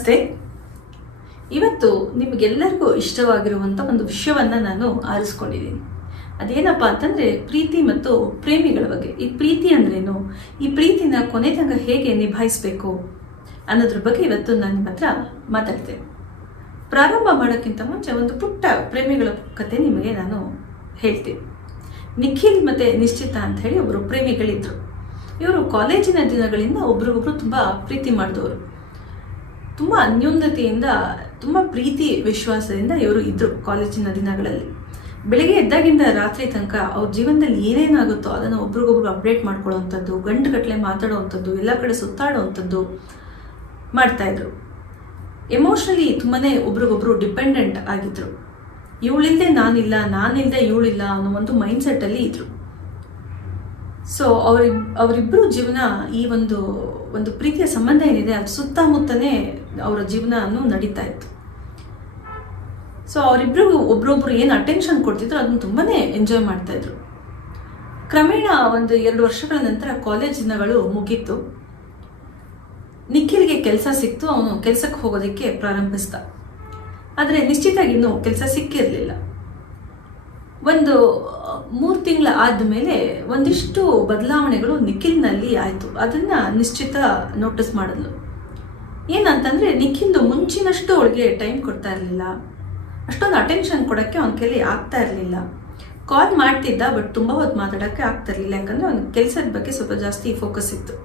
ನಮಸ್ತೆ. ಇವತ್ತು ನಿಮಗೆಲ್ಲರಿಗೂ ಇಷ್ಟವಾಗಿರುವಂಥ ಒಂದು ವಿಷಯವನ್ನು ನಾನು ಆರಿಸ್ಕೊಂಡಿದ್ದೀನಿ. ಅದೇನಪ್ಪ ಅಂತಂದರೆ ಪ್ರೀತಿ ಮತ್ತು ಪ್ರೇಮಿಗಳ ಬಗ್ಗೆ. ಈ ಪ್ರೀತಿ ಅಂದ್ರೇನು, ಈ ಪ್ರೀತಿನ ಕೊನೆ ತನಕ ಹೇಗೆ ನಿಭಾಯಿಸಬೇಕು ಅನ್ನೋದ್ರ ಬಗ್ಗೆ ಇವತ್ತು ನಾನು ನಿಮ್ಮ ಹತ್ರ ಮಾತಾಡ್ತೇನೆ. ಪ್ರಾರಂಭ ಮಾಡೋಕ್ಕಿಂತ ಮುಂಚೆ ಒಂದು ಪುಟ್ಟ ಪ್ರೇಮಿಗಳ ಕತೆ ನಿಮಗೆ ನಾನು ಹೇಳ್ತೀನಿ. ನಿಖಿಲ್ ಮತ್ತು ನಿಶ್ಚಿತ ಅಂತ ಹೇಳಿ ಒಬ್ಬರು ಪ್ರೇಮಿಗಳಿದ್ರು. ಇವರು ಕಾಲೇಜಿನ ದಿನಗಳಿಂದ ಒಬ್ರಿಗೊಬ್ರು ತುಂಬ ಪ್ರೀತಿ ಮಾಡಿದವರು. ತುಂಬ ಅನ್ಯೋನ್ಯತೆಯಿಂದ, ತುಂಬ ಪ್ರೀತಿ ವಿಶ್ವಾಸದಿಂದ ಇವರು ಇದ್ದರು ಕಾಲೇಜಿನ ದಿನಗಳಲ್ಲಿ. ಬೆಳಿಗ್ಗೆ ಎದ್ದಾಗಿಂದ ರಾತ್ರಿ ತನಕ ಅವ್ರ ಜೀವನದಲ್ಲಿ ಏನೇನಾಗುತ್ತೋ ಅದನ್ನು ಒಬ್ರಿಗೊಬ್ರು ಅಪ್ಡೇಟ್ ಮಾಡ್ಕೊಳ್ಳೋವಂಥದ್ದು, ಗಂಟುಗಟ್ಟಲೆ ಮಾತಾಡೋವಂಥದ್ದು, ಎಲ್ಲ ಕಡೆ ಸುತ್ತಾಡೋವಂಥದ್ದು ಮಾಡ್ತಾಯಿದ್ರು. ಎಮೋಷ್ನಲಿ ತುಂಬಾ ಒಬ್ರಿಗೊಬ್ರು ಡಿಪೆಂಡೆಂಟ್ ಆಗಿದ್ರು. ಇವಳಿಲ್ಲದೆ ನಾನಿಲ್ಲ, ನಾನಿಲ್ಲದೆ ಇವಳಿಲ್ಲ ಅನ್ನೋ ಒಂದು ಮೈಂಡ್ಸೆಟ್ಟಲ್ಲಿ ಇದ್ರು. ಸೊ ಅವರಿಬ್ಬರು ಜೀವನ ಈ ಒಂದು ಪ್ರೀತಿಯ ಸಂಬಂಧ ಏನಿದೆ ಅದು ಸುತ್ತಮುತ್ತನೇ ಅವರ ಜೀವನ ನಡೀತಾ ಇತ್ತು. ಸೊ ಅವರಿಬ್ರಿಗೂ ಒಬ್ರೊಬ್ರು ಏನು ಅಟೆನ್ಷನ್ ಕೊಡ್ತಿದ್ರು ಅದನ್ನು ತುಂಬಾ ಎಂಜಾಯ್ ಮಾಡ್ತಾ ಇದ್ರು. ಕ್ರಮೇಣ 1-2 ವರ್ಷಗಳ ನಂತರ ಕಾಲೇಜ್ ದಿನಗಳು ಮುಗೀತು. ನಿಖಿಲ್ಗೆ ಕೆಲಸ ಸಿಕ್ತು. ಅವನು ಕೆಲಸಕ್ಕೆ ಹೋಗೋದಕ್ಕೆ ಪ್ರಾರಂಭಿಸ್ದ. ಆದರೆ ನಿಶ್ಚಿತಾಗಿ ಇನ್ನೂ ಕೆಲಸ ಸಿಕ್ಕಿರಲಿಲ್ಲ. 3 ತಿಂಗಳ ಆದಮೇಲೆ ಒಂದಿಷ್ಟು ಬದಲಾವಣೆಗಳು ನಿಖಿಲ್ನಲ್ಲಿ ಆಯಿತು. ಅದನ್ನು ನಿಶ್ಚಿತ ನೋಟಿಸ್ ಮಾಡಿದ್ಲು. ಏನಂತಂದರೆ ನಿಖಿಲ್ದು ಮುಂಚಿನಷ್ಟು ಅವಳಿಗೆ ಟೈಮ್ ಕೊಡ್ತಾ ಇರಲಿಲ್ಲ. ಅಷ್ಟೊಂದು ಅಟೆನ್ಷನ್ ಕೊಡೋಕ್ಕೆ ಅವನ ಕೈಲಿ ಆಗ್ತಾ ಇರಲಿಲ್ಲ. ಕಾಲ್ ಮಾಡ್ತಿದ್ದ, ಬಟ್ ತುಂಬ ಹೊತ್ತು ಮಾತಾಡೋಕ್ಕೆ ಆಗ್ತಾ ಇರಲಿಲ್ಲ. ಯಾಕಂದರೆ ಅವನ ಕೆಲಸದ ಬಗ್ಗೆ ಸ್ವಲ್ಪ ಜಾಸ್ತಿ ಫೋಕಸ್ ಇತ್ತು.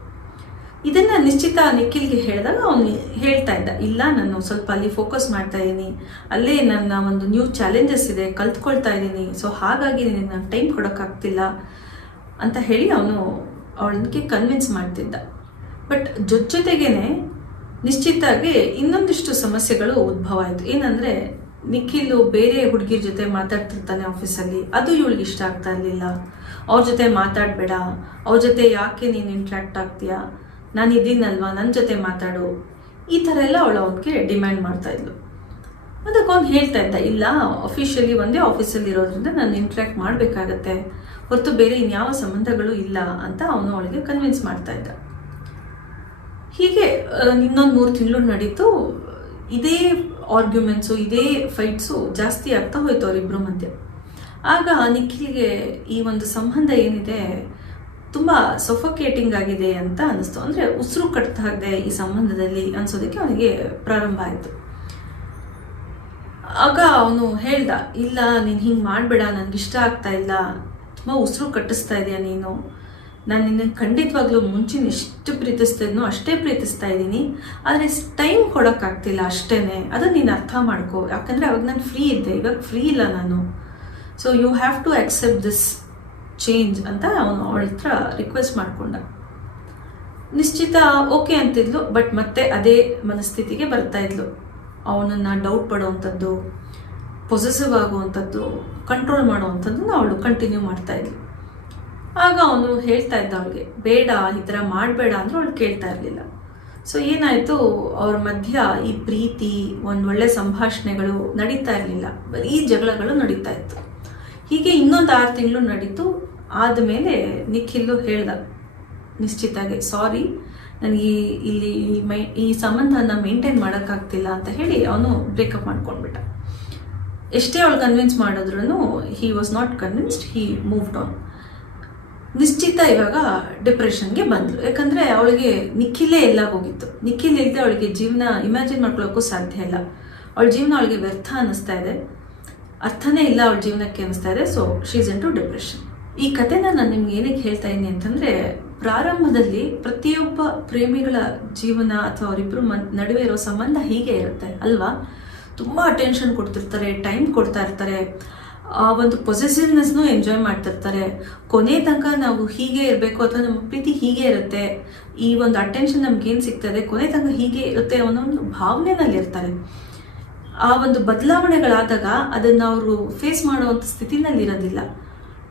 ಇದನ್ನು ನಿಶ್ಚಿತ ನಿಖಿಲ್ಗೆ ಹೇಳಿದಾಗ ಅವನು ಹೇಳ್ತಾ ಇದ್ದ, ಇಲ್ಲ ನಾನು ಸ್ವಲ್ಪ ಅಲ್ಲಿ ಫೋಕಸ್ ಮಾಡ್ತಾ ಇದ್ದೀನಿ, ಅಲ್ಲೇ ನನ್ನ ಒಂದು ನ್ಯೂ ಚಾಲೆಂಜಸ್ ಇದೆ, ಕಲ್ತ್ಕೊಳ್ತಾ ಇದ್ದೀನಿ, ಸೊ ಹಾಗಾಗಿ ನಾನು ಟೈಮ್ ಕೊಡೋಕ್ಕಾಗ್ತಿಲ್ಲ ಅಂತ ಹೇಳಿ ಅವನು ಅವಳಿಗೆ ಕನ್ವಿನ್ಸ್ ಮಾಡ್ತಿದ್ದ. ಬಟ್ ಜೊತೆಗೇನೆ ನಿಶ್ಚಿತಾಗಿ ಇನ್ನೊಂದಿಷ್ಟು ಸಮಸ್ಯೆಗಳು ಉದ್ಭವ ಆಯಿತು. ಏನಂದರೆ ನಿಖಿಲ್ ಬೇರೆ ಹುಡುಗಿರ ಜೊತೆ ಮಾತಾಡ್ತಿರ್ತಾನೆ ಆಫೀಸಲ್ಲಿ, ಅದು ಇವಳಿಗೆ ಇಷ್ಟ ಆಗ್ತಾ ಇರಲಿಲ್ಲ. ಅವ್ರ ಜೊತೆ ಮಾತಾಡಬೇಡ, ಅವ್ರ ಜೊತೆ ಯಾಕೆ ನೀನು ಇಂಟ್ರ್ಯಾಕ್ಟ್ ಆಗ್ತೀಯಾ, ನಾನು ಇದ್ದೀನಲ್ವಾ, ನನ್ನ ಜೊತೆ ಮಾತಾಡು, ಈ ಥರ ಎಲ್ಲ ಅವನಿಗೆ ಡಿಮ್ಯಾಂಡ್ ಮಾಡ್ತಾ ಇದ್ಲು. ಅದಕ್ಕೆ ಅವ್ನು ಹೇಳ್ತಾ ಇದ್ದ, ಇಲ್ಲ ಅಫಿಷಿಯಲಿ ಒಂದೇ ಆಫೀಸಲ್ಲಿ ಇರೋದ್ರಿಂದ ನಾನು ಇಂಟ್ರ್ಯಾಕ್ಟ್ ಮಾಡಬೇಕಾಗತ್ತೆ, ಹೊರತು ಬೇರೆ ಇನ್ಯಾವ ಸಂಬಂಧಗಳು ಇಲ್ಲ ಅಂತ ಅವನು ಅವಳಿಗೆ ಕನ್ವಿನ್ಸ್ ಮಾಡ್ತಾ ಇದ್ದ. ಹೀಗೆ ಇನ್ನೊಂದು 3 ತಿಂಗಳು ನಡೀತು. ಇದೇ ಆರ್ಗ್ಯುಮೆಂಟ್ಸು, ಇದೇ ಫೈಟ್ಸು ಜಾಸ್ತಿ ಆಗ್ತಾ ಹೋಯ್ತು ಅವರಿಬ್ಬರ ಮಧ್ಯೆ. ಆಗ ನಿಖಿಲ್ಗೆ ಈ ಒಂದು ಸಂಬಂಧ ಏನಿದೆ ತುಂಬ ಸಫೋಕೇಟಿಂಗ್ ಆಗಿದೆ ಅಂತ ಅನ್ನಿಸ್ತು. ಅಂದರೆ ಉಸಿರು ಕಟ್ತಾಗಿದೆ ಈ ಸಂಬಂಧದಲ್ಲಿ ಅನ್ಸೋದಕ್ಕೆ ಅವನಿಗೆ ಪ್ರಾರಂಭ ಆಯಿತು. ಆಗ ಅವನು ಹೇಳ್ದ, ಇಲ್ಲ ನೀನು ಹಿಂಗೆ ಮಾಡಬೇಡ, ನನಗಿಷ್ಟ ಆಗ್ತಾ ಇಲ್ಲ, ತುಂಬ ಉಸಿರು ಕಟ್ಟಿಸ್ತಾ ಇದೆಯಾ ನೀನು, ನಾನು ನಿನ್ನ ಖಂಡಿತವಾಗ್ಲೂ ಮುಂಚಿನ ಎಷ್ಟು ಪ್ರೀತಿಸ್ತಾ ಇದ್ನೋ ಅಷ್ಟೇ ಪ್ರೀತಿಸ್ತಾ ಇದ್ದೀನಿ, ಆದರೆ ಟೈಮ್ ಕೊಡೋಕ್ಕಾಗ್ತಿಲ್ಲ ಅಷ್ಟೇ, ಅದನ್ನು ನೀನು ಅರ್ಥ ಮಾಡ್ಕೋ, ಯಾಕಂದರೆ ಅವಾಗ ನಾನು ಫ್ರೀ ಇದ್ದೆ, ಇವಾಗ ಫ್ರೀ ಇಲ್ಲ ನಾನು, so you have to accept this change ಅಂತ ಅವನು ಅವಳ ಹತ್ರ ರಿಕ್ವೆಸ್ಟ್ ಮಾಡಿಕೊಂಡ. ನಿಶ್ಚಿತ ಓಕೆ ಅಂತಿದ್ಲು, ಬಟ್ ಮತ್ತೆ ಅದೇ ಮನಸ್ಥಿತಿಗೆ ಬರ್ತಾ ಇದ್ಲು. ಅವನನ್ನು ಡೌಟ್ ಪಡೋವಂಥದ್ದು, ಪೊಸೆಸಿವ್ ಆಗುವಂಥದ್ದು, ಕಂಟ್ರೋಲ್ ಮಾಡುವಂಥದ್ದನ್ನು ಅವಳು ಕಂಟಿನ್ಯೂ ಮಾಡ್ತಾ ಇದ್ಲು. ಆಗ ಅವನು ಹೇಳ್ತಾ ಇದ್ದ ಅವಳಿಗೆ, ಬೇಡ ಈ ಥರ ಮಾಡಬೇಡ ಅಂದ್ರೆ ಅವಳು ಕೇಳ್ತಾ ಇರಲಿಲ್ಲ. ಸೊ ಏನಾಯಿತು, ಅವ್ರ ಮಧ್ಯ ಈ ಪ್ರೀತಿ, ಒಂದು ಒಳ್ಳೆ ಸಂಭಾಷಣೆಗಳು ನಡೀತಾ ಇರಲಿಲ್ಲ, ಬರೀ ಜಗಳಗಳು ನಡೀತಾ ಇತ್ತು. ಹೀಗೆ ಇನ್ನೊಂದು 6 ತಿಂಗಳು ನಡೀತು. ಆದಮೇಲೆ ನಿಖಿಲ್ ಹೇಳ್ದ ನಿಶ್ಚಿತಾಗೆ, ಸಾರಿ ನನಗೆ ಇಲ್ಲಿ ಈ ಸಂಬಂಧನ ಮೇಂಟೈನ್ ಮಾಡೋಕ್ಕಾಗ್ತಿಲ್ಲ ಅಂತ ಹೇಳಿ ಅವನು ಬ್ರೇಕಪ್ ಮಾಡ್ಕೊಂಡ್ಬಿಟ್ಟ. ಎಷ್ಟೇ ಅವಳು ಕನ್ವಿನ್ಸ್ ಮಾಡಿದ್ರು he was not convinced, he moved on. ನಿಶ್ಚಿತ ಇವಾಗ ಡಿಪ್ರೆಷನ್ಗೆ ಬಂದರು. ಯಾಕಂದರೆ ಅವಳಿಗೆ ನಿಖಿಲೇ ಎಲ್ಲ ಹೋಗಿತ್ತು. ನಿಖಿಲ್ ಇಲ್ಲದೆ ಅವಳಿಗೆ ಜೀವನ ಇಮ್ಯಾಜಿನ್ ಮಾಡ್ಕೊಳ್ಳೋಕ್ಕೂ ಸಾಧ್ಯ ಇಲ್ಲ. ಅವಳ ಜೀವನ ಅವಳಿಗೆ ವ್ಯರ್ಥ ಅನ್ನಿಸ್ತಾ ಇದೆ, ಅರ್ಥನೇ ಇಲ್ಲ ಅವಳ ಜೀವನಕ್ಕೆ ಅನ್ನಿಸ್ತಾ ಇದೆ. So she is into depression. ಈ ಕಥೆನ ನಾನು ನಿಮ್ಗೆ ಏನಕ್ಕೆ ಹೇಳ್ತಾ ಇದ್ದೀನಿ ಅಂತಂದರೆ, ಪ್ರಾರಂಭದಲ್ಲಿ ಪ್ರತಿಯೊಬ್ಬ ಪ್ರೇಮಿಗಳ ಜೀವನ ಅಥವಾ ಅವರಿಬ್ಬರು ನಡುವೆ ಇರೋ ಸಂಬಂಧ ಹೀಗೆ ಇರುತ್ತೆ ಅಲ್ವಾ. ತುಂಬ ಅಟೆನ್ಷನ್ ಕೊಡ್ತಿರ್ತಾರೆ, ಟೈಮ್ ಕೊಡ್ತಾ ಇರ್ತಾರೆ, ಆ ಒಂದು ಪೊಸೆಸಿವ್ನೆಸ್ನು ಎಂಜಾಯ್ ಮಾಡ್ತಿರ್ತಾರೆ. ಕೊನೆ ತನಕ ನಾವು ಹೀಗೆ ಇರಬೇಕು ಅಥವಾ ನಮ್ಮ ಪ್ರೀತಿ ಹೀಗೆ ಇರುತ್ತೆ, ಈ ಒಂದು ಅಟೆನ್ಷನ್ ನಮ್ಗೇನು ಸಿಗ್ತದೆ ಕೊನೆ ತನಕ ಹೀಗೆ ಇರುತ್ತೆ ಅನ್ನೋ ಒಂದು ಭಾವನೆಯಲ್ಲಿ ಇರ್ತಾರೆ. ಆ ಒಂದು ಬದಲಾವಣೆಗಳಾದಾಗ ಅದನ್ನು ಅವರು ಫೇಸ್ ಮಾಡುವಂಥ ಸ್ಥಿತಿನಲ್ಲಿ ಇರೋದಿಲ್ಲ.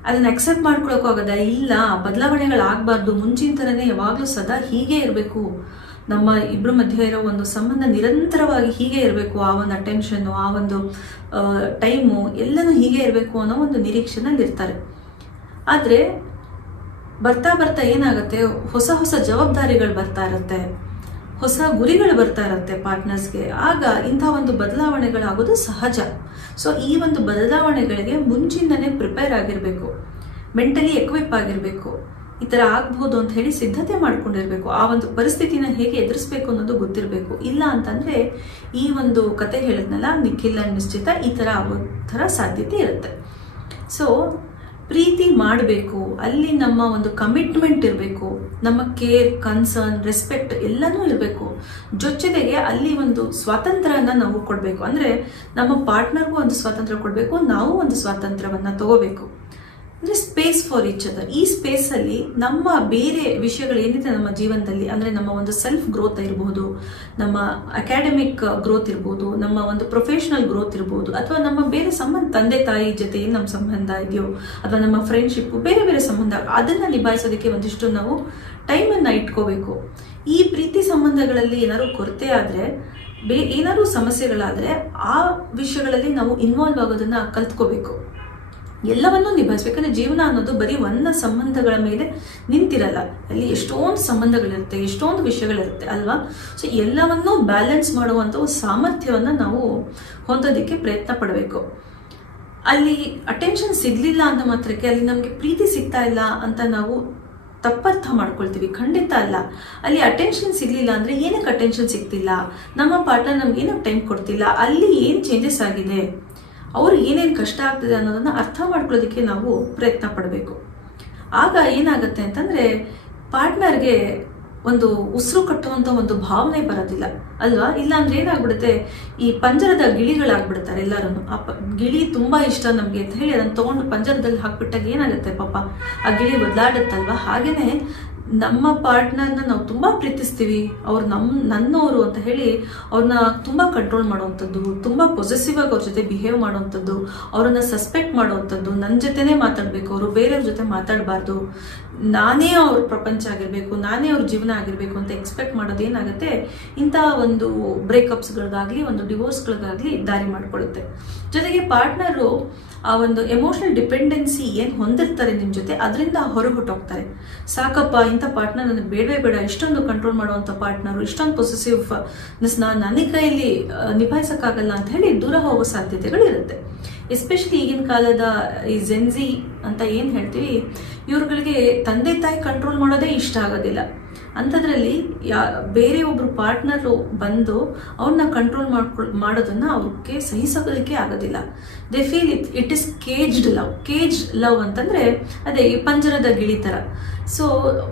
ಅದನ್ನು ಅಕ್ಸೆಪ್ಟ್ ಮಾಡ್ಕೊಳಕ್ಕಾಗದ, ಇಲ್ಲ ಬದಲಾವಣೆಗಳಾಗಬಾರ್ದು, ಮುಂಚಿನ ಥರನೇ ಯಾವಾಗಲೂ ಸದಾ ಹೀಗೆ ಇರಬೇಕು, ನಮ್ಮ ಇಬ್ಬರ ಮಧ್ಯೆ ಇರೋ ಒಂದು ಸಂಬಂಧ ನಿರಂತರವಾಗಿ ಹೀಗೆ ಇರಬೇಕು, ಆ ಒಂದು ಅಟೆನ್ಷನ್ನು, ಆ ಒಂದು ಟೈಮು ಎಲ್ಲನೂ ಹೀಗೆ ಇರಬೇಕು ಅನ್ನೋ ಒಂದು ನಿರೀಕ್ಷೆನಲ್ಲಿ ಇರ್ತಾರೆ. ಆದರೆ ಬರ್ತಾ ಬರ್ತಾ ಏನಾಗುತ್ತೆ, ಹೊಸ ಹೊಸ ಜವಾಬ್ದಾರಿಗಳು ಬರ್ತಾ ಇರುತ್ತೆ, ಹೊಸ ಗುರಿಗಳು ಬರ್ತಾ ಇರುತ್ತೆ ಪಾರ್ಟ್ನರ್ಸ್ಗೆ. ಆಗ ಇಂಥ ಒಂದು ಬದಲಾವಣೆಗಳಾಗೋದು ಸಹಜ. ಸೊ ಈ ಒಂದು ಬದಲಾವಣೆಗಳಿಗೆ ಮುಂಚಿಂದನೇ ಪ್ರಿಪೇರ್ ಆಗಿರಬೇಕು, ಮೆಂಟಲಿ ಎಕ್ವಿಪ್ ಆಗಿರಬೇಕು. ಈ ಥರ ಆಗ್ಬೋದು ಅಂತ ಹೇಳಿ ಸಿದ್ಧತೆ ಮಾಡ್ಕೊಂಡಿರ್ಬೇಕು. ಆ ಒಂದು ಪರಿಸ್ಥಿತಿನ ಹೇಗೆ ಎದುರಿಸ್ಬೇಕು ಅನ್ನೋದು ಗೊತ್ತಿರಬೇಕು. ಇಲ್ಲ ಅಂತಂದರೆ ಈ ಒಂದು ಕತೆ ಹೇಳಿದ್ನಲ್ಲ, ನಿಖಿಲ್ ಅಂಡ್ ನಿಶ್ಚಿತ, ಈ ಥರ ಆಗೋ ಥರ ಸಾಧ್ಯತೆ ಇರುತ್ತೆ. ಸೊ ಪ್ರೀತಿ ಮಾಡಬೇಕು, ಅಲ್ಲಿ ನಮ್ಮ ಒಂದು ಕಮಿಟ್ಮೆಂಟ್ ಇರಬೇಕು, ನಮ್ಮ ಕೇರ್, ಕನ್ಸರ್ನ್, ರೆಸ್ಪೆಕ್ಟ್ ಎಲ್ಲನೂ ಇರಬೇಕು. ಜೊತೆಗೆ ಅಲ್ಲಿ ಒಂದು ಸ್ವಾತಂತ್ರ್ಯನ ನಾವು ಕೊಡಬೇಕು. ಅಂದರೆ ನಮ್ಮ ಪಾರ್ಟ್ನರ್ಗೂ ಒಂದು ಸ್ವಾತಂತ್ರ್ಯ ಕೊಡಬೇಕು, ನಾವು ಒಂದು ಸ್ವಾತಂತ್ರ್ಯವನ್ನು ತಗೋಬೇಕು. ಅಂದರೆ ಸ್ಪೇಸ್ ಫಾರ್ ಈಚ್ ಅದರ್. ಈ ಸ್ಪೇಸಲ್ಲಿ ನಮ್ಮ ಬೇರೆ ವಿಷಯಗಳು ಏನಿದೆ ನಮ್ಮ ಜೀವನದಲ್ಲಿ, ಅಂದರೆ ನಮ್ಮ ಒಂದು ಸೆಲ್ಫ್ ಗ್ರೋತ್ ಇರ್ಬೋದು, ನಮ್ಮ ಅಕಾಡೆಮಿಕ್ ಗ್ರೋತ್ ಇರ್ಬೋದು, ನಮ್ಮ ಒಂದು ಪ್ರೊಫೆಷನಲ್ ಗ್ರೋತ್ ಇರ್ಬೋದು, ಅಥವಾ ನಮ್ಮ ಬೇರೆ ಸಂಬಂಧ, ತಂದೆ ತಾಯಿ ಜೊತೆ ಏನು ನಮ್ಮ ಸಂಬಂಧ ಇದೆಯೋ, ಅಥವಾ ನಮ್ಮ ಫ್ರೆಂಡ್ಶಿಪ್ಪು, ಬೇರೆ ಬೇರೆ ಸಂಬಂಧ, ಅದನ್ನು ನಿಭಾಯಿಸೋದಕ್ಕೆ ಒಂದಿಷ್ಟು ನಾವು ಟೈಮನ್ನು ಇಟ್ಕೋಬೇಕು. ಈ ಪ್ರೀತಿ ಸಂಬಂಧಗಳಲ್ಲಿ ಏನಾದ್ರು ಕೊರತೆ ಆದರೆ, ಏನಾದ್ರು ಸಮಸ್ಯೆಗಳಾದರೆ, ಆ ವಿಷಯಗಳಲ್ಲಿ ನಾವು ಇನ್ವಾಲ್ವ್ ಆಗೋದನ್ನು ಕಲ್ತ್ಕೋಬೇಕು. ಎಲ್ಲವನ್ನೂ ನಿಭಾಯಿಸ್ಬೇಕಂದ್ರೆ ಜೀವನ ಅನ್ನೋದು ಬರೀ ಒಂದು ಸಂಬಂಧಗಳ ಮೇಲೆ ನಿಂತಿರಲ್ಲ. ಅಲ್ಲಿ ಎಷ್ಟೊಂದು ಸಂಬಂಧಗಳಿರುತ್ತೆ, ಎಷ್ಟೊಂದು ವಿಷಯಗಳಿರುತ್ತೆ ಅಲ್ವಾ. ಸೊ ಎಲ್ಲವನ್ನೂ ಬ್ಯಾಲೆನ್ಸ್ ಮಾಡುವಂಥ ಸಾಮರ್ಥ್ಯವನ್ನು ನಾವು ಹೊಂದೋದಕ್ಕೆ ಪ್ರಯತ್ನ ಪಡಬೇಕು. ಅಲ್ಲಿ ಅಟೆನ್ಷನ್ ಸಿಗಲಿಲ್ಲ ಅಂತ ಮಾತ್ರಕ್ಕೆ ಅಲ್ಲಿ ನಮಗೆ ಪ್ರೀತಿ ಸಿಗ್ತಾ ಇಲ್ಲ ಅಂತ ನಾವು ತಪ್ಪರ್ಥ ಮಾಡ್ಕೊಳ್ತೀವಿ. ಖಂಡಿತ ಅಲ್ಲ. ಅಲ್ಲಿ ಅಟೆನ್ಷನ್ ಸಿಗಲಿಲ್ಲ ಅಂದರೆ ಏನಕ್ಕೆ ಅಟೆನ್ಷನ್ ಸಿಗ್ತಿಲ್ಲ, ನಮ್ಮ ಪಾರ್ಟ್ನರ್ ನಮ್ಗೆ ಏನಕ್ಕೆ ಟೈಮ್ ಕೊಡ್ತಿಲ್ಲ, ಅಲ್ಲಿ ಏನು ಚೇಂಜಸ್ ಆಗಿದೆ, ಅವ್ರು ಏನೇನು ಕಷ್ಟ ಆಗ್ತದೆ ಅನ್ನೋದನ್ನು ಅರ್ಥ ಮಾಡ್ಕೊಳ್ಳೋದಕ್ಕೆ ನಾವು ಪ್ರಯತ್ನ ಪಡಬೇಕು. ಆಗ ಏನಾಗುತ್ತೆ ಅಂತಂದರೆ ಪಾರ್ಟ್ನರ್ಗೆ ಒಂದು ಉಸಿರು ಕಟ್ಟುವಂಥ ಒಂದು ಭಾವನೆ ಬರೋದಿಲ್ಲ ಅಲ್ವಾ. ಇಲ್ಲಾಂದ್ರೆ ಏನಾಗ್ಬಿಡುತ್ತೆ, ಈ ಪಂಜರದ ಗಿಳಿಗಳಾಗ್ಬಿಡ್ತಾರೆ ಎಲ್ಲರೂ. ಆ ಗಿಳಿ ತುಂಬ ಇಷ್ಟ ನಮಗೆ ಅಂತ ಹೇಳಿ ಅದನ್ನು ತೊಗೊಂಡು ಪಂಜರದಲ್ಲಿ ಹಾಕ್ಬಿಟ್ಟಾಗ ಏನಾಗುತ್ತೆ, ಪಾಪ ಆ ಗಿಳಿ ಬದಲಾಡುತ್ತಲ್ವ. ಹಾಗೇನೆ ನಮ್ಮ ಪಾರ್ಟ್ನರ್ನ ನಾವು ತುಂಬ ಪ್ರೀತಿಸ್ತೀವಿ, ಅವ್ರು ನನ್ನವರು ಅಂತ ಹೇಳಿ ಅವ್ರನ್ನ ತುಂಬ ಕಂಟ್ರೋಲ್ ಮಾಡುವಂಥದ್ದು, ತುಂಬ ಪೊಸೆಸಿವ್ ಆಗಿ ಅವ್ರ ಜೊತೆ ಬಿಹೇವ್ ಮಾಡುವಂಥದ್ದು, ಅವರನ್ನು ಸಸ್ಪೆಕ್ಟ್ ಮಾಡುವಂಥದ್ದು, ನನ್ನ ಜೊತೆನೇ ಮಾತಾಡಬೇಕು, ಅವರು ಬೇರೆಯವ್ರ ಜೊತೆ ಮಾತಾಡಬಾರ್ದು, ನಾನೇ ಅವ್ರ ಪ್ರಪಂಚ ಆಗಿರಬೇಕು, ನಾನೇ ಅವ್ರ ಜೀವನ ಆಗಿರಬೇಕು ಅಂತ ಎಕ್ಸ್ಪೆಕ್ಟ್ ಮಾಡೋದು ಏನಾಗುತ್ತೆ, ಇಂಥ ಒಂದು ಬ್ರೇಕಪ್ಸ್ಗಳಿಗಾಗಲಿ ಒಂದು ಡಿವೋರ್ಸ್ಗಳಿಗಾಗಲಿ ದಾರಿ ಮಾಡಿಕೊಳ್ಳುತ್ತೆ. ಜೊತೆಗೆ ಪಾರ್ಟ್ನರು ಆ ಒಂದು ಎಮೋಷನಲ್ ಡಿಪೆಂಡೆನ್ಸಿ ಏನು ಹೊಂದಿರ್ತಾರೆ ನಿಮ್ಮ ಜೊತೆ, ಅದರಿಂದ ಹೊರಗೆ ಹೊಟ್ಟೋಗ್ತಾರೆ. ಸಾಕಪ್ಪ, ಇಂಥ ಪಾರ್ಟ್ನರ್ ನನಗೆ ಬೇಡವೇ ಬೇಡ, ಇಷ್ಟೊಂದು ಕಂಟ್ರೋಲ್ ಮಾಡುವಂಥ ಪಾರ್ಟ್ನರು, ಇಷ್ಟೊಂದು ಪೊಸೆಸಿವ್ನೆಸ್ನ ನನ್ನ ಕೈಯಲ್ಲಿ ನಿಭಾಯಿಸೋಕ್ಕಾಗಲ್ಲ ಅಂತ ಹೇಳಿ ದೂರ ಹೋಗೋ ಸಾಧ್ಯತೆಗಳಿರುತ್ತೆ. ಎಸ್ಪೆಷಲಿ ಈಗಿನ ಕಾಲದ ಈ ಜೆನ್ಜಿ ಅಂತ ಏನು ಹೇಳ್ತೀವಿ, ಇವ್ರುಗಳಿಗೆ ತಂದೆ ತಾಯಿ ಕಂಟ್ರೋಲ್ ಮಾಡೋದೇ ಇಷ್ಟ ಆಗೋದಿಲ್ಲ. ಅಂಥದ್ರಲ್ಲಿ ಬೇರೆ ಒಬ್ಬರು ಪಾರ್ಟ್ನರು ಬಂದು ಅವ್ರನ್ನ ಕಂಟ್ರೋಲ್ ಮಾಡೋದನ್ನು ಅವ್ರಿಗೆ ಸಹಿಸೋದಕ್ಕೆ ಆಗೋದಿಲ್ಲ. They feel it is caged love. Cage love ಅಂತಂದರೆ ಅದೇ ಈ ಪಂಜರದ ಗಿಳಿ ಥರ. ಸೊ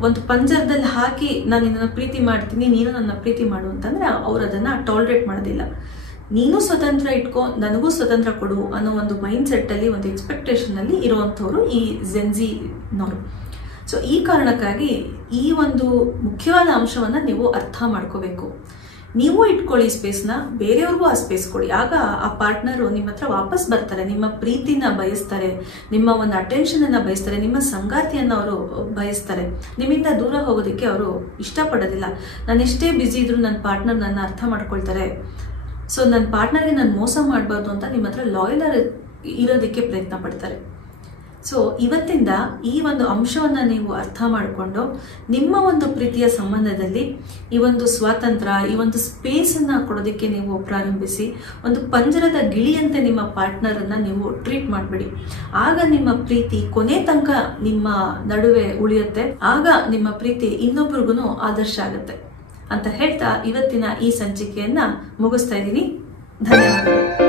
ಒಂದು ಪಂಜರದಲ್ಲಿ ಹಾಕಿ ನಾನು ನಿನ್ನನ್ನು ಪ್ರೀತಿ ಮಾಡ್ತೀನಿ, ನೀನು ನನ್ನ ಪ್ರೀತಿ ಮಾಡು ಅಂತಂದರೆ ಅವ್ರು ಅದನ್ನು ಟಾಲರೇಟ್ ಮಾಡೋದಿಲ್ಲ. ನೀನು ಸ್ವತಂತ್ರ ಇಟ್ಕೊ, ನನಗೂ ಸ್ವತಂತ್ರ ಕೊಡು ಅನ್ನೋ ಒಂದು ಮೈಂಡ್ ಸೆಟ್ಟಲ್ಲಿ, ಒಂದು ಎಕ್ಸ್ಪೆಕ್ಟೇಷನಲ್ಲಿ ಇರುವಂಥವ್ರು ಈ ಜೆನ್ಜಿನವರು. ಸೊ ಈ ಕಾರಣಕ್ಕಾಗಿ ಈ ಒಂದು ಮುಖ್ಯವಾದ ಅಂಶವನ್ನು ನೀವು ಅರ್ಥ ಮಾಡ್ಕೋಬೇಕು. ನೀವು ಇಟ್ಕೊಳ್ಳಿ ಸ್ಪೇಸ್ನ, ಬೇರೆಯವ್ರಿಗೂ ಆ ಸ್ಪೇಸ್ ಕೊಡಿ. ಆಗ ಆ ಪಾರ್ಟ್ನರು ನಿಮ್ಮ ಹತ್ರ ವಾಪಸ್ ಬರ್ತಾರೆ, ನಿಮ್ಮ ಪ್ರೀತಿನ ಬಯಸ್ತಾರೆ, ನಿಮ್ಮ ಒಂದು ಅಟೆನ್ಷನನ್ನು ಬಯಸ್ತಾರೆ, ನಿಮ್ಮ ಸಂಗಾತಿಯನ್ನು ಅವರು ಬಯಸ್ತಾರೆ. ನಿಮ್ಮಿಂದ ದೂರ ಹೋಗೋದಕ್ಕೆ ಅವರು ಇಷ್ಟಪಡೋದಿಲ್ಲ. ನಾನು ಎಷ್ಟೇ ಬ್ಯುಸಿ ಇದ್ರೂ ನನ್ನ ಪಾರ್ಟ್ನರ್ ನನ್ನ ಅರ್ಥ ಮಾಡ್ಕೊಳ್ತಾರೆ, ಸೊ ನನ್ನ ಪಾರ್ಟ್ನರ್ಗೆ ನಾನು ಮೋಸ ಮಾಡಬಾರ್ದು ಅಂತ ನಿಮ್ಮ ಹತ್ರ ಲಾಯಲ್ ಇರೋದಕ್ಕೆ ಪ್ರಯತ್ನ ಪಡ್ತಾರೆ. ಸೊ ಇವತ್ತಿಂದ ಈ ಒಂದು ಅಂಶವನ್ನು ನೀವು ಅರ್ಥ ಮಾಡಿಕೊಂಡು ನಿಮ್ಮ ಒಂದು ಪ್ರೀತಿಯ ಸಂಬಂಧದಲ್ಲಿ ಈ ಒಂದು ಸ್ವಾತಂತ್ರ್ಯ, ಈ ಒಂದು ಸ್ಪೇಸನ್ನು ಕೊಡೋದಕ್ಕೆ ನೀವು ಪ್ರಾರಂಭಿಸಿ. ಒಂದು ಪಂಜರದ ಗಿಳಿಯಂತೆ ನಿಮ್ಮ ಪಾರ್ಟ್ನರನ್ನು ನೀವು ಟ್ರೀಟ್ ಮಾಡಬೇಡಿ. ಆಗ ನಿಮ್ಮ ಪ್ರೀತಿ ಕೊನೆ ತನಕ ನಿಮ್ಮ ನಡುವೆ ಉಳಿಯುತ್ತೆ. ಆಗ ನಿಮ್ಮ ಪ್ರೀತಿ ಇನ್ನೊಬ್ರಿಗೂ ಆದರ್ಶ ಆಗುತ್ತೆ ಅಂತ ಹೇಳ್ತಾ ಇವತ್ತಿನ ಈ ಸಂಚಿಕೆಯನ್ನು ಮುಗಿಸ್ತಾ ಇದ್ದೀನಿ. ಧನ್ಯವಾದಗಳು.